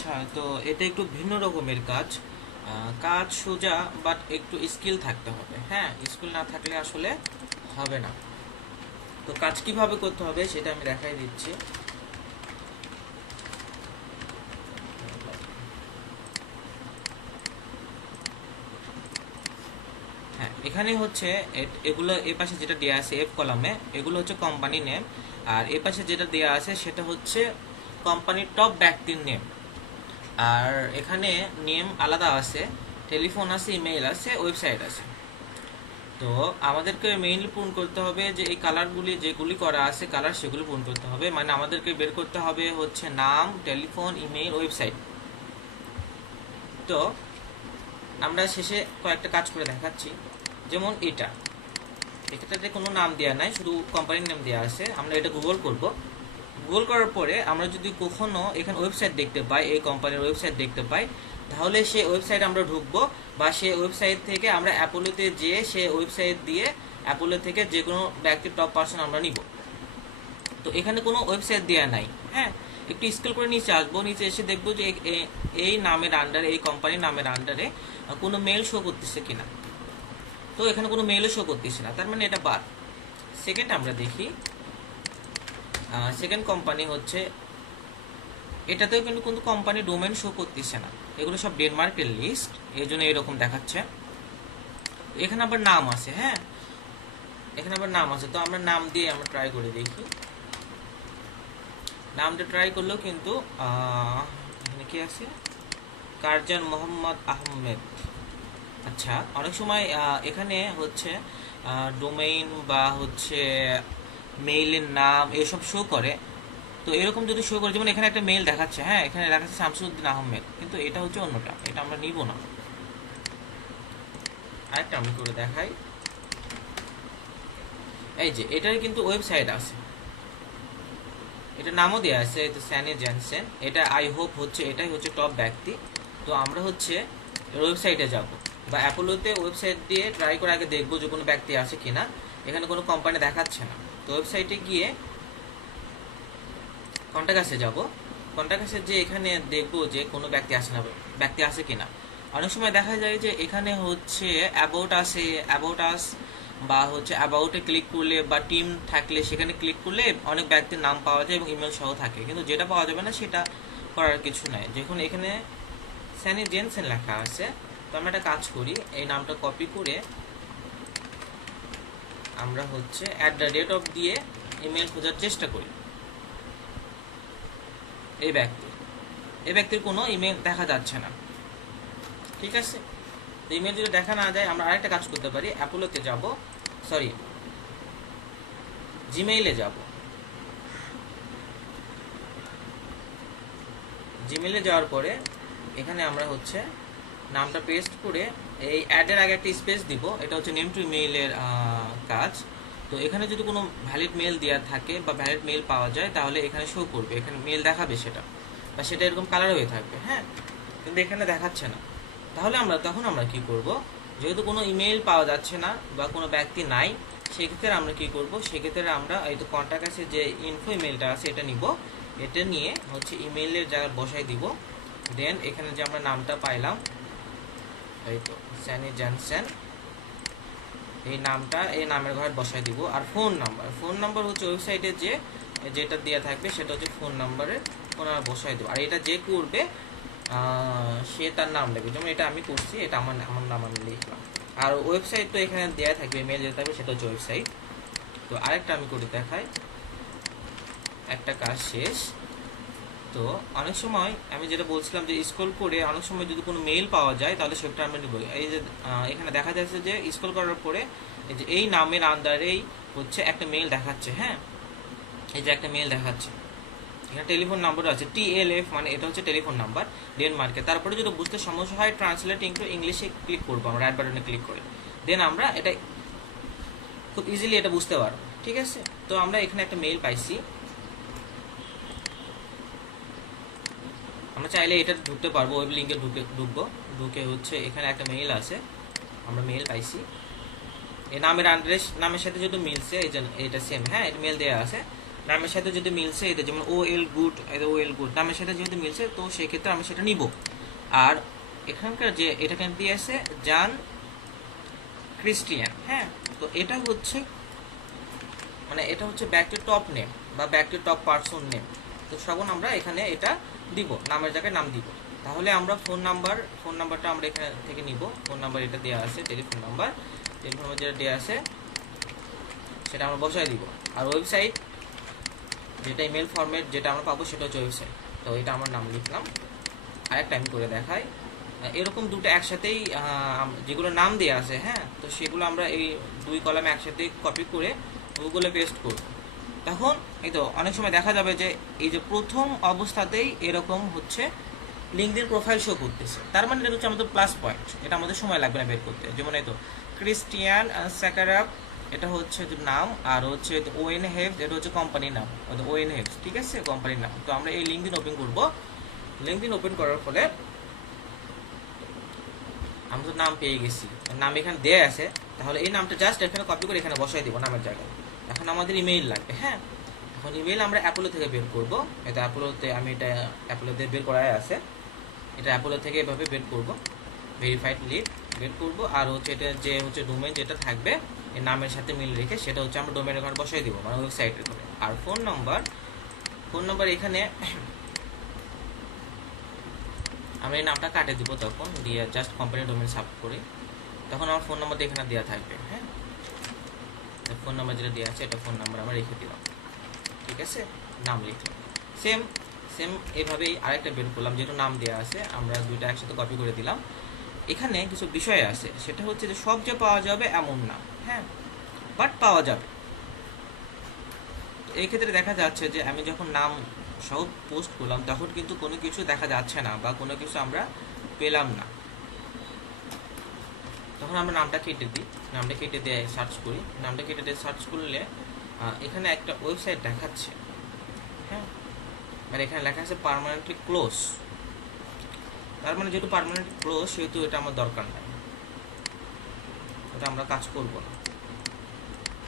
আচ্ছা, তো এটা একটু ভিন্ন রকমের কাজ। কাজ সোজা, বাট একটু স্কিল থাকতে হবে। হ্যাঁ, স্কিল না থাকলে আসলে হবে না। তো কাজ কিভাবে করতে হবে সেটা আমি দেখাই দিচ্ছি। হ্যাঁ, এখানে হচ্ছে এগুলো এ পাশে যেটা দেওয়া আছে এফ কলামে, এগুলো হচ্ছে কোম্পানি নেম। আর এ পাশে যেটা দেওয়া আছে সেটা হচ্ছে কোম্পানির টপ ব্যক্তির নেম। আর এখানে নেম আলাদা আছে, টেলিফোন আছে, ইমেইল আছে, ওয়েবসাইট আছে। তো আমাদেরকে মেইনলি পূরণ করতে হবে যে এই কালারগুলি যেগুলি করা আছে কালার, সেগুলি পূরণ করতে হবে। মানে আমাদেরকে বের করতে হবে হচ্ছে নাম, টেলিফোন, ইমেইল, ওয়েবসাইট। তো আমরা শেষে কয়েকটা কাজ করে দেখাচ্ছি। যেমন এটাতে কোনো নাম দেওয়া নাই, শুধু কোম্পানির নাম দেওয়া আছে। আমরা এটা গুগল করব। গুগল করার পরে আমরা যদি কখনো এখানে ওয়েবসাইট দেখতে পাই, এই কোম্পানির ওয়েবসাইট দেখতে পাই, তাহলে সেই ওয়েবসাইট আমরা ঢুকবো, বা সেই ওয়েবসাইট থেকে আমরা অ্যাপোলোতে যেয়ে সেই ওয়েবসাইট দিয়ে অ্যাপোলো থেকে যে কোনো ব্যক্তির টপ পার্সন আমরা নিব। তো এখানে কোনো ওয়েবসাইট দেওয়া নাই। হ্যাঁ, একটু স্ক্রল করে নিচে আসবো, নিচে এসে দেখবো যে এই নামের আন্ডারে, এই কোম্পানির নামের আন্ডারে কোনো মেল শো করতেছে কিনা। তো এখানে কোনো মেলও শো করতেছে না, তার মানে এটা বাদ। সেকেন্ড আমরা দেখি, সেকেন্ড কোম্পানি হচ্ছে এটাতেও কিন্তু কোনো কোম্পানি ডোমেন শো করতেছে না, এগুলো সব ডেনমার্কের লিস্ট, এই জন্য এরকম দেখাচ্ছে। এখানে আবার নাম আছে। হ্যাঁ, এখানে আবার নাম আছে, তো আমরা নাম দিয়ে আমরা ট্রাই করে দেখি। নামটা ট্রাই করলেও কিন্তু এখানে কি আছে, কারজান মোহাম্মদ আহমেদ। আচ্ছা, অনেক সময় এখানে হচ্ছে ডোমেইন বা হচ্ছে মেইলের নাম এসব শো করে। তো এরকম যদি শো করে, যেমন এখানে একটা মেইল দেখাচ্ছে, হ্যাঁ এখানে দেখাচ্ছে শামসুদ্দিন আহমেদ, কিন্তু এটা হচ্ছে অন্যটা, এটা আমরা নিব না। আরেকটা আমি করে দেখাই। এই যে এটার কিন্তু ওয়েবসাইট আছে, এটা নামও দেওয়া আছে, এই তো স্যানি জেনসেন। এটা আই হোপ হচ্ছে এটাই হচ্ছে টপ ব্যক্তি। তো আমরা হচ্ছে ওয়েবসাইটে যাব, বা অ্যাপোলোতে ওয়েবসাইট দিয়ে ট্রাই করে আগে দেখবো যে কোনো ব্যক্তি আছে কিনা। এখানে কোনো কোম্পানি দেখাচ্ছে না, তো ওয়েবসাইটে গিয়ে কন্ট্যাক্ট যাব। কন্ট্যাক্ট যে এখানে দেখবো যে কোনো ব্যক্তি আসে না, ব্যক্তি আছে কিনা। অনেক সময় দেখা যায় যে এখানে হচ্ছে অ্যাবাউট আছে, অ্যাবাউট আস, বা হচ্ছে অ্যাবাউটে ক্লিক করলে বা টিম থাকলে সেখানে ক্লিক করলে অনেক ব্যক্তির নাম পাওয়া যায় এবং ইমেল সহ থাকে, কিন্তু যেটা পাওয়া যাবে না সেটা করার কিছু নাই। যখন এখানে স্যানি জেনসেন লেখা আছে, তো আমরা একটা কাজ করি, এই নামটা কপি করে আমরা হচ্ছে @অফ দিয়ে ইমেল খোঁজার চেষ্টা করি। এই ব্যক্তির এই ব্যক্তির কোনো ইমেল দেখা যাচ্ছে না, ঠিক আছে। তো ইমেল যদি দেখা না যায়, আমরা আরেকটা কাজ করতে পারি, অ্যাপোলোতে যাব, সরি জিমেইলে যাব। জিমেইলে যাওয়ার পরে এখানে আমরা হচ্ছে নামটা পেস্ট করে এই অ্যাডের আগে একটা স্পেস দিব, এটা হচ্ছে নেম টু ইমেইলের কাজ। তো এখানে যদি কোনো ভ্যালিড মেল দেওয়া থাকে বা ভ্যালিড মেল পাওয়া যায়, তাহলে এখানে শো করবে, এখানে মেল দেখাবে সেটা, বা সেটা এরকম কালার হয়ে থাকবে। হ্যাঁ, কিন্তু এখানে দেখাচ্ছে না। তাহলে তখন আমরা কি করব, যেহেতু কোনো ইমেল পাওয়া যাচ্ছে না বা কোনো ব্যক্তি নাই, সেক্ষেত্রে আমরা কি করব, সেক্ষেত্রে আমরা এই তো কন্ট্যাক্ট আছে যে ইনফো ইমেলটা আছে, এটা নিব। এটা নিয়ে হচ্ছে ইমেইলের জায়গায় বসাই দিব। দেন এখানে যে আমরা নামটা পাইলাম, এই তো স্যানি জেনসেন, এই নামটা এই নামের ঘরে বসাই দিব। আর ফোন নাম্বার হচ্ছে ওয়েবসাইটে যেটা দেওয়া থাকবে সেটা হচ্ছে ফোন নাম্বার বসাই দেবো। আর এটা যে করবে সে তার নাম নেবে, যেমন এটা আমি করছি, এটা আমার নাম আমি লিখলাম। আর ওয়েবসাইট তো এখানে দেওয়া থাকবে, মেল যেটা থাকবে সেটা হচ্ছে ওয়েবসাইট। তো আরেকটা আমি করে দেখাই, একটা কাজ শেষ। তো অনেক সময় আমি যেটা বলছিলাম যে স্ক্রল করে অনেক সময় যদি কোনো মেইল পাওয়া যায়, তাহলে সেটা আমরা নিব। এই যে এখানে দেখা যাচ্ছে যে স্ক্রল করার পরে এই যে এই নামের আন্ডারেই হচ্ছে একটা মেইল দেখাচ্ছে। হ্যাঁ, এই যে একটা মেইল দেখাচ্ছে, এখানে টেলিফোন নাম্বারও আছে, TLF মানে এটা হচ্ছে টেলিফোন নাম্বার ডেনমার্কে। তারপরে যদি বুঝতে সমস্যা হয়, ট্রান্সলেট ইনটু ইংলিশে ক্লিক করবো আমরা, রাইট বাটনে ক্লিক করে। দেন আমরা এটা খুব ইজিলি এটা বুঝতে পারবো, ঠিক আছে। তো আমরা এখানে একটা মেইল পাইছি, আমরা চাইলে এটা ঢুকতে পারবো, ওয়েব লিঙ্কে ঢুকে হচ্ছে এখানে একটা মেইল আছে, আমরা মেইল পাইছি। এই নামের নামের সাথে যেহেতু মিলছে, এই জন্য এটা সেম। হ্যাঁ, এটা মেল দেওয়া আছে। তো নামের সাথে যদি মিলছে, এতে যেমন ও এল গুড, ও এল গুড নামের সাথে যেহেতু মিলছে, তো সেই ক্ষেত্রে আমি সেটা নিব। আর এখানকার যে এটা কেন দিয়ে আছে জান ক্রিস্টিয়ান, হ্যাঁ, তো এটা হচ্ছে মানে এটা হচ্ছে ব্যক্তির টপ নেম বা ব্যক্তির টপ পার্সন নেম। তো তখন আমরা এখানে এটা দিব, নামের জায়গায় নাম দিব। তাহলে আমরা ফোন নাম্বারটা আমরা এখানে থেকে নিব। ফোন নাম্বার এটা দেওয়া আছে, টেলিফোন নাম্বার যেটা দেওয়া আছে সেটা আমরা বসাই দিব। আর ওয়েবসাইট, যেটা ইমেল ফরম্যাট যেটা আমরা পাবো সেটা হচ্ছে ওয়েবসাইট। তো এটা আমার নাম লিখলাম। আরেকটা আমি করে দেখাই। এরকম দুটো একসাথেই যেগুলো নাম দেওয়া আছে, হ্যাঁ, তো সেগুলো আমরা এই দুই কলামে একসাথে কপি করে গুগলে পেস্ট করব। তখন এই তো অনেক সময় দেখা যাবে যে এই যে প্রথম অবস্থাতেই এরকম হচ্ছে লিঙ্কডিন প্রোফাইল শো করতেছে। তার মানে এটা হচ্ছে আমাদের প্লাস পয়েন্ট, এটা আমাদের সময় লাগবে না বের করতে। যেমন এই তো ক্রিস্টিয়ান স্যাকারাপ, এটা হচ্ছে নাম, আর হচ্ছে ওএন হেভস, এটা হচ্ছে কোম্পানির নাম, ওএন হেভস, ঠিক আছে, কোম্পানির নাম। তো আমরা এই লিঙ্কডিন ওপেন করব। লিঙ্কডিন ওপেন করার ফলে আমরা তো নাম পেয়ে গেছি, নাম এখানে দেয়া আছে। তাহলে এই নামটা জাস্ট এখানে কপি করে এখানে বসাই দিব নামের জায়গায়। এখন আমাদের ইমেইল লাগবে, হ্যাঁ। এখন ইমেইল আমরা অ্যাপোলো থেকে বের করব। এটা অ্যাপোলোতে, আমি এটা অ্যাপোলোতে বের করাই আছে। এটা অ্যাপোলো থেকে এভাবে বের করব, ভেরিফাইড লিড বের করব। আর হচ্ছে এটা যে হচ্ছে ডোমেইন যেটা থাকবে এই নামের সাথে মিল রেখে সেটা হচ্ছে আমরা ডোমেইনের ঘরে বসাই দিব, মানে ওয়েবসাইটের ঘরে। আর ফোন নাম্বার এখানে আমরা এই নামটা কাটে দিব, তখন দিয়ে জাস্ট কোম্পানি ডোমেইন সাব করে তখন আমার ফোন নাম্বারটা এখানে দেওয়া থাকবে, হ্যাঁ। ফোন নাম্বার যেটা দেওয়া আছে এটা ফোন নাম্বার আমরা রেখে দিলাম, ঠিক আছে, নাম লিখলাম। সেম এভাবেই আরেকটা বের করলাম, যেহেতু নাম দেওয়া আছে আমরা দুইটা একসাথে কপি করে দিলাম। এখানে কিছু বিষয় আছে, সেটা হচ্ছে যে সব যে পাওয়া যাবে এমন না, হ্যাঁ, বাট পাওয়া যাবে। এই ক্ষেত্রে দেখা যাচ্ছে যে আমি যখন নাম সহ পোস্ট করলাম তখন কিন্তু কোনো কিছু দেখা যাচ্ছে না বা কোনো কিছু আমরা পেলাম না। তখন আমরা নামটা কেটে দিই, নামটা কেটে দিয়ে সার্চ করি। নামটা কেটে দিয়ে সার্চ করলে এখানে একটা ওয়েবসাইট দেখাচ্ছে, হ্যাঁ, মানে এখানে লেখা আছে পার্মানেন্টলি ক্লোজ। তার মানে যেহেতু পার্মানেন্টলি ক্লোজ সেহেতু এটা আমার দরকার নাই, এটা আমরা কাজ করব না।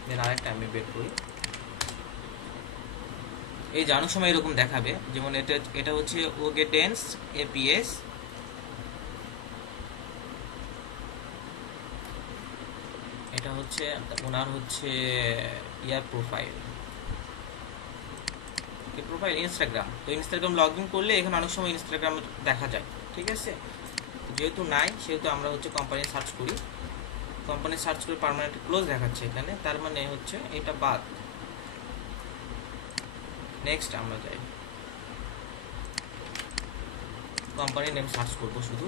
দেন আরেকটা আমি বের করি। এই জানার সময় এরকম দেখাবে, যেমন এটা হচ্ছে ওগেডেন্স এপিএস, এটা হচ্ছে ওনার হচ্ছে ইয়ার প্রোফাইল ইনস্টাগ্রাম। তো ইনস্টাগ্রাম লগ ইন করলে এখানে অনেক সময় ইনস্টাগ্রাম দেখা যায়, ঠিক আছে। যেহেতু নাই সেহেতু আমরা হচ্ছে কোম্পানি সার্চ করি, কোম্পানি সার্চ করে পার্মানেন্ট ক্লোজ দেখাচ্ছে এখানে, তার মানে হচ্ছে এটা বাদ। নেক্সট আমরা যাই, কোম্পানি নেম সার্চ করব শুধু।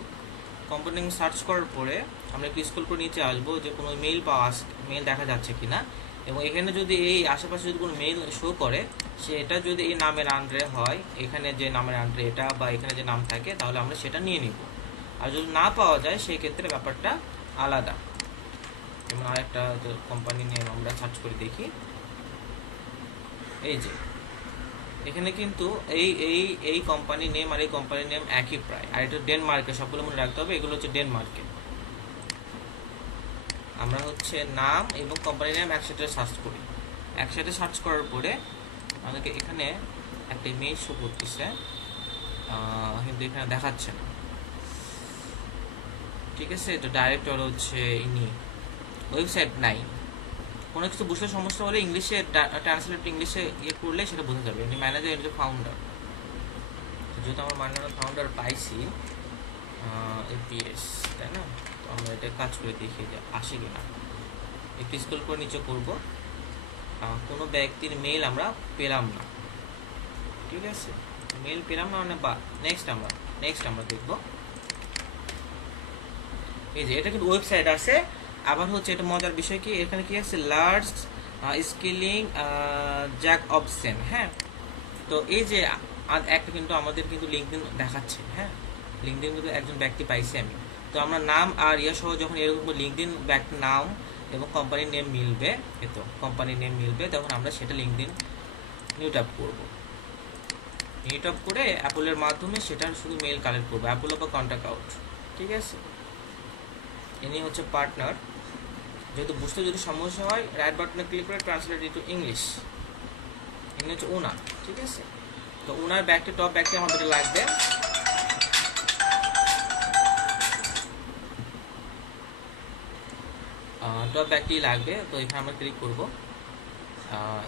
কোম্পানি নেম সার্চ করার পরে আমরা একটু স্ক্রল করে নিচে আসবো যে কোনো মেইল দেখা যাচ্ছে কিনা, এবং এখানে যদি এই আশেপাশে যদি কোনো মেইল শো করে সেটা যদি এই নামের আন্ডারে হয়, এখানে যে নামের আন্ডারে এটা বা এখানে যে নাম থাকে, তাহলে আমরা সেটা নিয়ে নিব। আর যদি না পাওয়া যায় সেই ক্ষেত্রে ব্যাপারটা আলাদা। যেমন আরেকটা কোম্পানি নেম আমরা সার্চ করে দেখি, এই যে এখানে কিন্তু এই কোম্পানি নেম আর এই কোম্পানি নেম একই প্রায়। আর এটা ডেনমার্কে, সবগুলো মনে রাখতে হবে, এগুলো হচ্ছে ডেনমার্কে। আমরা হচ্ছে নাম এবং কোম্পানি নেম একসাথে সার্চ করি। একসাথে সার্চ করার পরে আমাদেরকে এখানে একটা ইমেজ শো করতেছে, কিন্তু এখানে দেখাচ্ছে না, ঠিক আছে। তো ডাইরেক্টর হচ্ছে ইনি, ওয়েবসাইট নাই। কোনো কিছু বুঝতে সমস্যা হলে ইংলিশে ট্রান্সলেট ইংলিশে করলে সেটা বোঝা যাবে। ইনি ম্যানেজার, এর যে ফাউন্ডার, যেহেতু আমার ম্যানেজার ফাউন্ডার পাইছি এপিএস, তাই না। তো আমরা এটা কাজ করে দেখি যে আসে কিনা। একটু স্ক্রল করে নিচে করব, কোনো ব্যক্তির মেইল আমরা পেলাম না, ঠিক আছে, মেইল পেলাম না মানে বা নেক্সট আমরা দেখব। এই যে এটা কিন্তু ওয়েবসাইট আছে। আবার হচ্ছে এটা মজার বিষয় কি, এখানে কি আছে, লার্জ স্কিলিং জ্যাক অপশন, হ্যাঁ। তো এই যে একটা কিন্তু আমাদের কিন্তু লিঙ্কডিন দেখাচ্ছে, হ্যাঁ, লিঙ্কডিন কিন্তু একজন ব্যক্তি পাইছি আমি। তো আমরা নাম আর সহ যখন এরকম লিঙ্কডিন ব্যক্তি নাম এবং কোম্পানির নেম মিলবে, তো কোম্পানির নেম মিলবে, তখন আমরা সেটা লিঙ্কডিন নিউট আপ করবো। নিউট আপ করে অ্যাপলের মাধ্যমে সেটার শুধু মেল কালেক্ট করবো, অ্যাপোলো বা কন্ট্যাক্ট আউট, ঠিক আছে। ইনি হচ্ছে পার্টনার। যেহেতু বুঝতে যদি সমস্যা হয় রাইট বাটনে ক্লিক করে ট্রান্সলেট ইন্টু ইংলিশ, এখানে হচ্ছে ওনার, ঠিক আছে। তো ওনার ব্যাগটি টপ ব্যাগটি আমাদের লাগবে। টপ ব্যাগটি লাগবে। তো এখানে আমরা ক্লিক করব।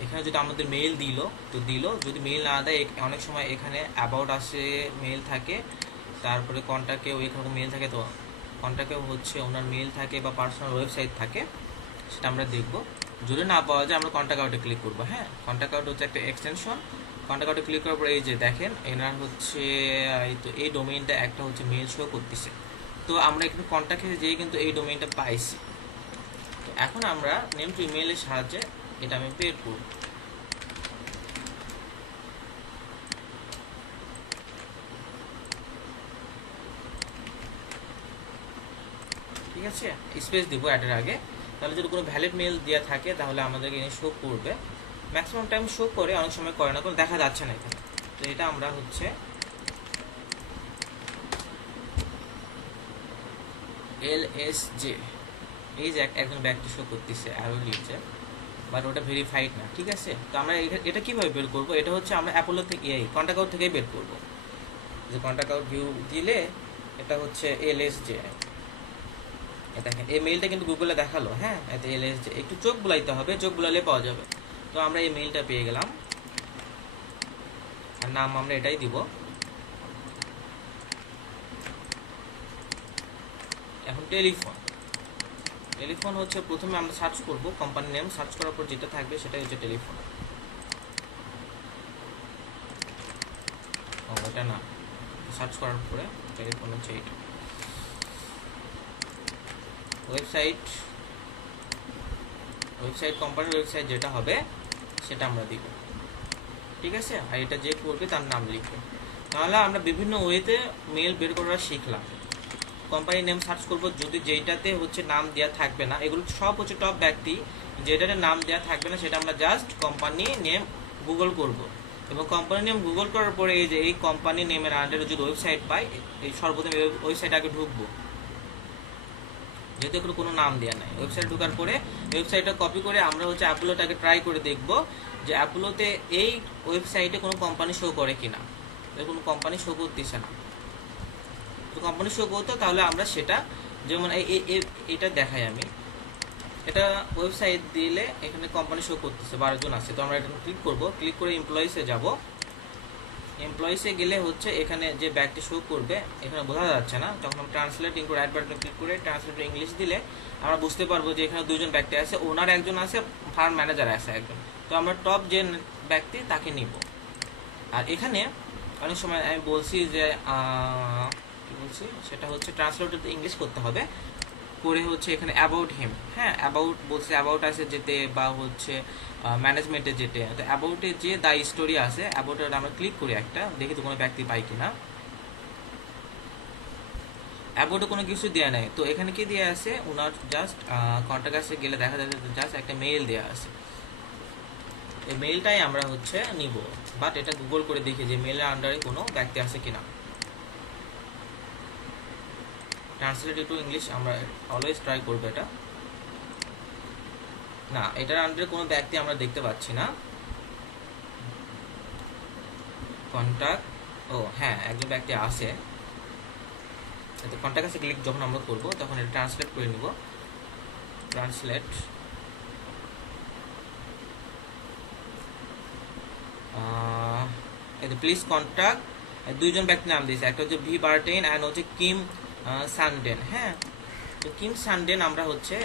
এখানে যদি আমাদের মেইল দিল তো দিল, যদি মেইল না দেয় অনেক সময় এখানে অ্যাবাউট আসে মেইল থাকে, তারপরে কন্ট্যাক্টেও এখানে মেইল থাকে। তো কন্ট্যাক্টেও হচ্ছে ওনার মেইল থাকে বা পার্সোনাল ওয়েবসাইট থাকে, সেটা আমরা দেখব। যদি না পাওয়া যায় আমরা কন্ট্যাক্ট আউটে ক্লিক করবো। হ্যাঁ, কন্ট্যাক্ট আউট হচ্ছে একটা এক্সটেনশন। কন্ট্যাক্ট আউটে ক্লিক করার পর এই যে দেখেন এনার হচ্ছে এই ডোমেইনটা একটা হচ্ছে মেইল শো করতেছে। তো আমরা এখানে কন্ট্যাক্টে যেয়ে কিন্তু এই ডোমেইনটা পাইছি। তো এখন আমরা নেম টু ইমেইলের সাহায্যে এটা আমি বের করব। ঠিক আছে, স্পেস দিব অ্যাডের আগে। তাহলে যদি কোনো ভ্যালিড মেল দেওয়া থাকে তাহলে আমাদেরকে এনে শো করবে। ম্যাক্সিমাম টাইম শো করে, অনেক সময় করে না, কোনো দেখা যাচ্ছে না এখানে। তো এটা আমরা হচ্ছে LSJ, এই যে একজন ব্যক্তি শো করতেছে আরও লিখছে, বাট ওটা ভেরিফাইড না। ঠিক আছে, তো আমরা এটা কীভাবে বের করবো? এটা হচ্ছে আমরা অ্যাপোলো থেকে কন্ট্যাক্ট আউট থেকেই বের করবো। যে কন্ট্যাক্ট আউট ভিউ দিলে এটা হচ্ছে LSJ। দেখেন এই মেইলটা কিন্তু গুগলে দেখালো। হ্যাঁ, এতে LSJ, একটু চোখ বুলাইতে হবে, চোখ বুলালে পাওয়া যাবে। তো আমরা এই মেইলটা পেয়ে গেলাম, আর নাম আমরা এটাই দিব। এখন টেলিফোন হচ্ছে প্রথমে আমরা সার্চ করব কোম্পানি নেম, সার্চ করার পর যেটা থাকবে সেটাই হচ্ছে টেলিফোন। ওটা না, সার্চ করার পরে টেলিফোন হচ্ছে এইটা। ওয়েবসাইট কোম্পানির ওয়েবসাইট যেটা হবে সেটা আমরা দিব। ঠিক আছে, আর এটা যে করবে তার নাম লিখবে। তাহলে আমরা বিভিন্ন ওয়েতে মেল বের করা শিখলাম। কোম্পানি নেম সার্চ করব, যদি যেটাতে হচ্ছে নাম দেওয়া থাকবে না, এগুলো সব হচ্ছে টপ ব্যক্তি, যেটাতে নাম দেওয়া থাকবে না সেটা আমরা জাস্ট কোম্পানি নেম গুগল করব। এবং কোম্পানি নেম গুগল করার পরে এই যে এই কোম্পানি নেমের আন্ডারে যদি ওয়েবসাইট পাই, এই সর্বপ্রথম ওয়েবসাইট আগে ঢুকবো, যেহেতু এগুলো কোনো নাম দেওয়া নাই। ওয়েবসাইট ঢোকার পরে ওয়েবসাইটটা কপি করে আমরা হচ্ছে অ্যাপোলোটাকে ট্রাই করে দেখব যে অ্যাপোলোতে এই ওয়েবসাইটে কোনো কোম্পানি শো করে কিনা। কোনো কোম্পানি শো করতেছে না। তো কোম্পানি শো করতো তাহলে আমরা সেটা, যেমন এটা দেখাই আমি, এটা ওয়েবসাইট দিলে এখানে কোম্পানি শো করতেছে 12 জন আছে। তো আমরা এটা ক্লিক করব, ক্লিক করে এমপ্লয়িসে যাব। এমপ্লয়িসে গেলে হচ্ছে এখানে যে ব্যাগটি শো করবে এখানে বোঝা যাচ্ছে না, তখন আমরা ট্রান্সলেট ইনটু রাইট বাটনে ক্লিক করে ট্রান্সলেট ইংলিশ দিলে আমরা বুঝতে পারবো যে এখানে দুজন ব্যক্তি আছে, ওনার একজন আছে, ফার্ম ম্যানেজার আছে একজন। তো আমরা টপ যে ব্যক্তি তাকে নিব। আর এখানে অনেক সময় আমি বলছি যে কি বলছি সেটা হচ্ছে ট্রান্সলেট ইংলিশ করতে হবে, করে হচ্ছে এখানে অ্যাবাউট হিম। হ্যাঁ, অ্যাবাউট বলছে, অ্যাবাউট আছে যেতে বা হচ্ছে ম্যানেজমেন্টে যেতে। তো অ্যাবাউটে যে দ্য স্টোরি আছে, অ্যাবাউটে আমরা ক্লিক করি একটা, দেখি তো কোনো ব্যক্তি পাই কিনা। অ্যাবাউটে কোনো কিছু দেওয়া নেই। তো এখানে কি দেওয়া আছে, ওনার জাস্ট কন্ট্যাক্ট আসে গেলে দেখা যাচ্ছে জাস্ট একটা মেইল দেওয়া আছে। এই মেইলটাই আমরা হচ্ছে নিব, বাট এটা গুগল করে দেখি যে মেইলের আন্ডারে কোনো ব্যক্তি আছে কিনা। ট্রান্সলেট টু ইংলিশ আমরা অলওয়েজ ট্রাই করবো এটা। না, এটার আন্ডারে কোনো ব্যক্তি আমরা দেখতে পাচ্ছি না। কন্ট্যাক্ট, ও হ্যাঁ একজন ব্যক্তি আছে। তো কন্ট্যাক্ট আছে ক্লিক যখন আমরা করবো তখন এটা ট্রান্সলেট করে নিব। ট্রান্সলেট, প্লিজ কন্ট্যাক্ট, দুইজন ব্যক্তি নাম দিয়েছে, একটা হচ্ছে ভি বার্টেন অ্যান্ড হচ্ছে কিম সানডেন। হ্যাঁ, তো কিম সানডেন আমরা হচ্ছে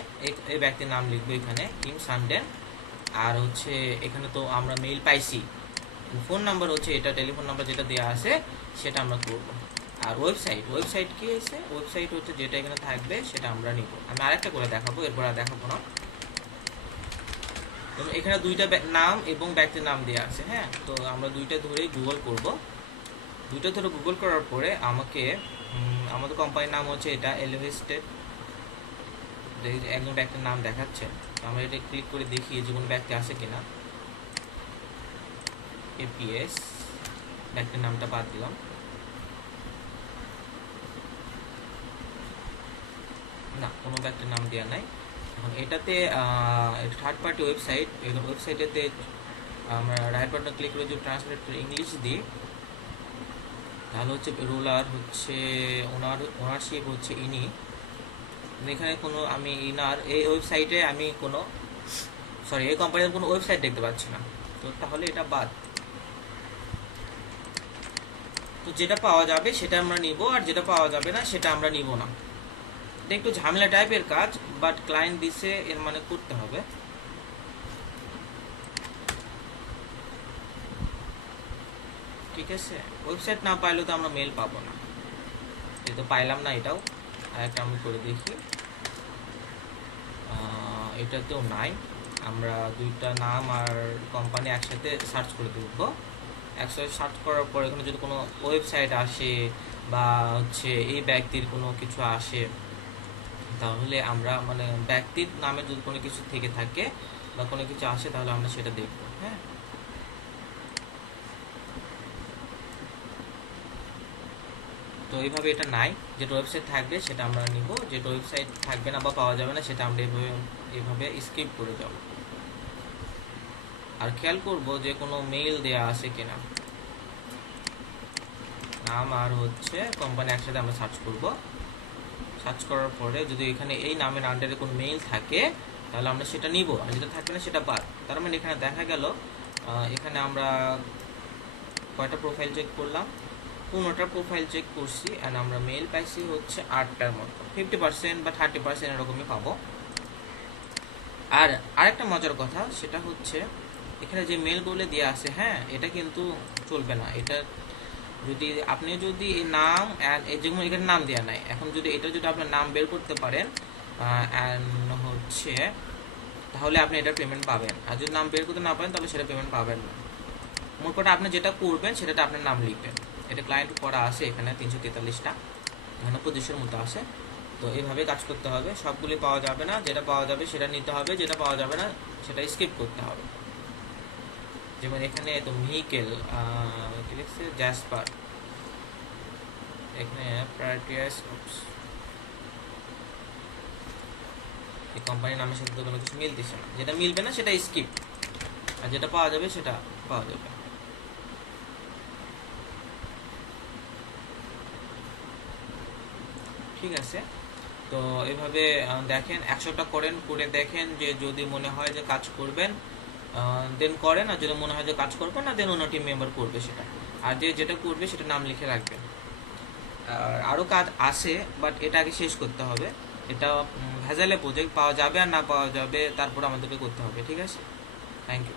এই ব্যক্তির নাম লিখবো এখানে, কিম সানডেন। আর হচ্ছে এখানে তো আমরা মেইল পাইছি, ফোন নাম্বার হচ্ছে এটা, টেলিফোন নাম্বার যেটা দেওয়া আছে সেটা আমরা করব। আর ওয়েবসাইট কি আছে, ওয়েবসাইট হচ্ছে যেটা এখানে থাকবে সেটা আমরা নিব। আমি আরেকটা করে দেখাবো, এরপর আর দেখাবো না। এখানে দুইটা নাম এবং ব্যক্তির নাম দেওয়া আছে। হ্যাঁ, তো আমরা দুইটা ধরেই গুগল করব। দুইটা ধরে গুগল করার পরে আমাকে আমাদের কোম্পানির নাম হচ্ছে এটা এলিভেস্টেড, একজন ব্যক্তির নাম দেখাচ্ছে। আমরা এটা ক্লিক করে দেখি যে কোনো ব্যক্তি আছে কিনা। APS, ব্যক্তির নামটা বাদ দিলাম। না, কোনো ব্যক্তির নাম দেওয়া নাই। এখন এটাতে থার্ড পার্টি ওয়েবসাইট, ওয়েবসাইটেতে আমরা রাইট বাটন ক্লিক করে যদি ট্রান্সলেট করে ইংলিশ দিই, তাহলে হচ্ছে রুলার হচ্ছে ওনারশিপ হচ্ছে ইনি। এখানে কোনো আমি ইনার এই ওয়েবসাইটে আমি কোনো এই কোম্পানির কোনো ওয়েবসাইট দেখতে পাচ্ছি না, তো তাহলে এটা বাদ। তো যেটা পাওয়া যাবে সেটা আমরা নিব, আর যেটা পাওয়া যাবে না সেটা আমরা নিব না। এটা একটু ঝামেলা টাইপের কাজ, বাট ক্লায়েন্ট দিছে এর মানে করতে হবে। ঠিক আছে, ওয়েবসাইট না পাইলেও তো আমরা মেল পাবো না, এই তো পাইলাম না এটাও। আর একটা আমি করে দেখি, এটাতেও নাই। আমরা দুইটা নাম আর কোম্পানি একসাথে সার্চ করে দেখবো। একসাথে সার্চ করার পর এখানে যদি কোনো ওয়েবসাইট আসে বা হচ্ছে এই ব্যক্তির কোনো কিছু আসে, তাহলে আমরা মানে ব্যক্তির নামে যদি কোনো কিছু থেকে থাকে বা কোনো কিছু আসে, তাহলে আমরা সেটা দেখবো। হ্যাঁ, তো এইভাবে এটা নাই, যেটা ওয়েবসাইট থাকবে সেটা আমরা নিব, যেটা ওয়েবসাইট থাকবে না বা পাওয়া যাবে না সেটা আমরা এইভাবে স্কিপ করে যাব। আর খেয়াল করব যে কোনো মেইল দেয়া আছে কিনা, নাম আর হচ্ছে কোম্পানি একসাথে আমরা সার্চ করব। সার্চ করার পরে যদি এখানে এই নামের আন্ডারে কোনো মেইল থাকে, তাহলে আমরা সেটা নিব, আর যেটা থাকবে না সেটা বাদ। তার মানে এখানে দেখা গেল এখানে আমরা কয়টা প্রোফাইল চেক করলাম, 15টা প্রোফাইল চেক করছি, অ্যান্ড আমরা মেল পাইছি হচ্ছে 8টার মতো। 50% বা 30% এরকমই পাবো। আর আরেকটা মজার কথা সেটা হচ্ছে এখানে যে মেলগুলো দেওয়া আছে, হ্যাঁ এটা কিন্তু চলবে না। এটা আপনি যদি এই নাম যেমন এখানে নাম দেওয়া নাই, এখন যদি এটা যদি আপনার নাম বের করতে পারেন অ্যান্ড হচ্ছে, তাহলে আপনি এটার পেমেন্ট পাবেন। আর যদি নাম বের করতে না পারেন তাহলে সেটা পেমেন্ট পাবেন না। মোট কথা আপনি যেটা করবেন সেটাতে আপনার নাম লিখবেন। এটা ক্লায়েন্ট করা আছে এখানে 343টা, এখানে 25-এর মতো আছে। তো এইভাবে কাজ করতে হবে, সবগুলি পাওয়া যাবে না, যেটা পাওয়া যাবে সেটা নিতে হবে, যেটা পাওয়া যাবে না সেটা স্কিপ করতে হবে। যেমন এখানে তো মিকেল কি লিখছে, জ্যাসপার, এখানে প্রায়োরিটিয়াস, এই কোম্পানির নামের সাথে তো কোনো কিছু মিলতেছে না, যেটা মিলবে না সেটা স্কিপ, আর যেটা পাওয়া যাবে সেটা পাওয়া যাবে। ঠিক আছে, তো এভাবে দেখেন 100টা করেন, করে দেখেন যে যদি মনে হয় যে কাজ করবেন দেন করেন, আর যদি মনে হয় যে কাজ করবেন না দেন অন্য টিম মেম্বার করবে সেটা। আর যেটা করবে সেটা নাম লিখে রাখবেন। আর আরও কাজ আছে, বাট এটা আগে শেষ করতে হবে। এটা ভেজালে প্রজেক্ট, পাওয়া যাবে আর না পাওয়া যাবে তারপর আমাদেরকে করতে হবে। ঠিক আছে, থ্যাংক ইউ।